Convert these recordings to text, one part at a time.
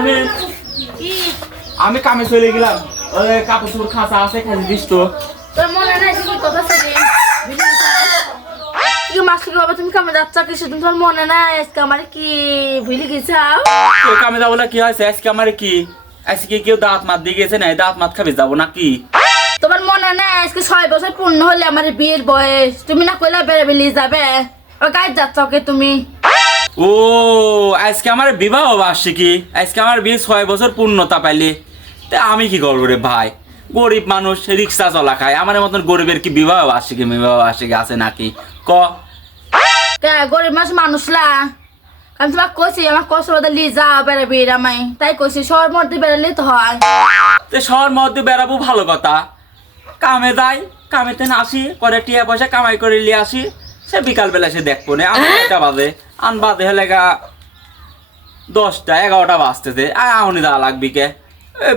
শারমিন আমি কামে চলে গেলাম ওই কাপড় চোপড় খাঁচা আছে খালি দিস তো তোর মনে নাই কি কথা ছিল কি মাসি বাবা তুমি কামে যাচ্ছ কি সেদিন তোমার মনে নাই আজকে আমার কি ভুলে গেছাও কেউ কামে যাবো না কি হয়েছে আজকে আমার কি আজকে কেউ দাঁত মাত দিয়ে গেছে না দাঁত মাত খাবি যাবো নাকি তোমার মনে নাই আজকে 6 বছর পূর্ণ হলে আমার বিয়ের বয়স তুমি না কইলা বেড়ে বেরিয়ে যাবে ও গায়ে যাচ্ছ কে তুমি ও আজকে আমার বিবাহ বার্ষিকী আজকে আমার বিয়ে 6 বছর পূর্ণতা পাইলি তা আমি কি করবো রে ভাই গরিব মানুষ রিক্সা চলা খায় আমার মতন গরিবের কি বিবাহ বার্ষিকী আছে নাকি ক গরিব মানুষলা আমি তোমাকে কইছি আমার কষ্ট বদল নিয়ে যাও বেড়ে বের আমায় তাই কইছি শহর মধ্যে বেড়ালে তো হয় তো শহর মধ্যে বেড়াবো ভালো কথা কামে যাই কামেতে না আসি করে টিয়া পয়সা কামাই করে নিয়ে আসি সে বিকালবেলা সে দেখবো না আনটা বাজে আন বাজে হলে গা 10টা 11টা বাজতেছে আহনি দেওয়া লাগবি কে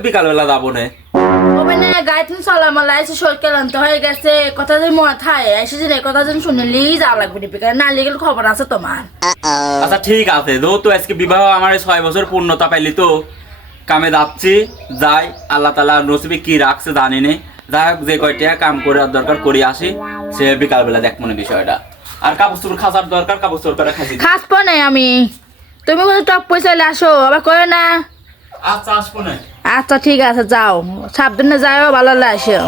বিকালবেলা যাবো না গায়ে তুমি চলামালা এসে শরীর ক্লান্ত হয়ে গেছে কথা যদি মনে থাকে এসে যে কথা যদি শুনলি যাওয়া লাগবে বিকালে না লিগেল খবর আছে তোমার আচ্ছা ঠিক আছে তো আজকে বিবাহ আমার 6 বছর পূর্ণতা পাইলি তো কামে যাচ্ছি যাই আল্লাহ তাআলা নসিবে কি রাখছে জানি না যাই হোক যে কয়টা কাম করে দরকার করি আসি সে বিকালবেলা দেখ মনে বিষয়টা আর কাপড় চোপড় খাঁচার দরকার কাপড় চোপড় করে খাইছি খাসবো না আমি তুমি বলে টক পয়সা আসো আবার করে না আচ্ছা আসবো না আচ্ছা ঠিক আছে যাও সাবধানে যাও ভালো আসো